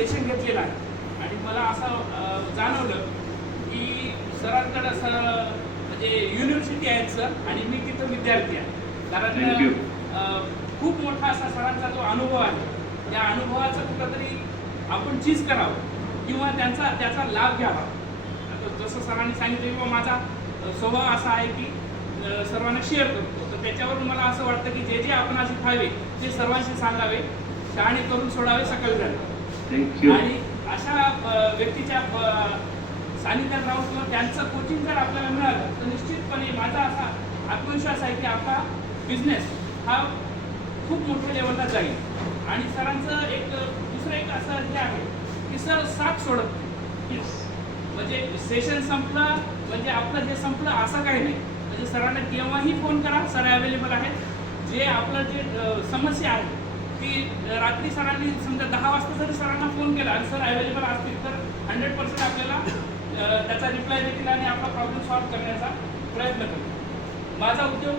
Session घेतलेलं आहे आणि मला असं जाणवलं की सरांकडं म्हणजे युनिव्हर्सिटी आहे सर आणि मी तिथं विद्यार्थी आहे. कारण खूप मोठा असा सरांचा जो अनुभव आहे त्या अनुभवाचं कुठंतरी आपण चीज करावं किंवा त्याचा लाभ घ्यावा. जसं सरांनी सांगितलं किंवा माझा स्वभाव असा आहे की सर्वांना शेअर करतो, तर त्याच्यावरून मला असं वाटतं की जे आपण असे खावे ते सर्वांशी सांगावे, शहाणे करून सोडावे सकल झाले. आणि अशा व्यक्तीच्या सानिध्यात राहून किंवा त्यांचं कोचिंग जर आपल्याला मिळालं तर निश्चितपणे माझा असा आत्मविश्वास आहे की आपला बिझनेस हा खूप मोठ्या लेवलला जाईल. आणि सरांचं दुसरं एक असं हे आहे की सर साथ सोडत नाही. म्हणजे सेशन संपलं म्हणजे आपलं हे संपलं असं काही नाही. म्हणजे सरांना केव्हाही फोन करा, सर अवेलेबल आहेत. जे आपलं जे समस्या आहे ती रात्री सरांनी समजा 10 वाजता जरी सरांना फोन केला आणि सर अवेलेबल असतील तर 100% आपल्याला त्याचा रिप्लाय देतील आणि आपला प्रॉब्लेम सॉल्व्ह करण्याचा प्रयत्न करतील. माझा उद्योग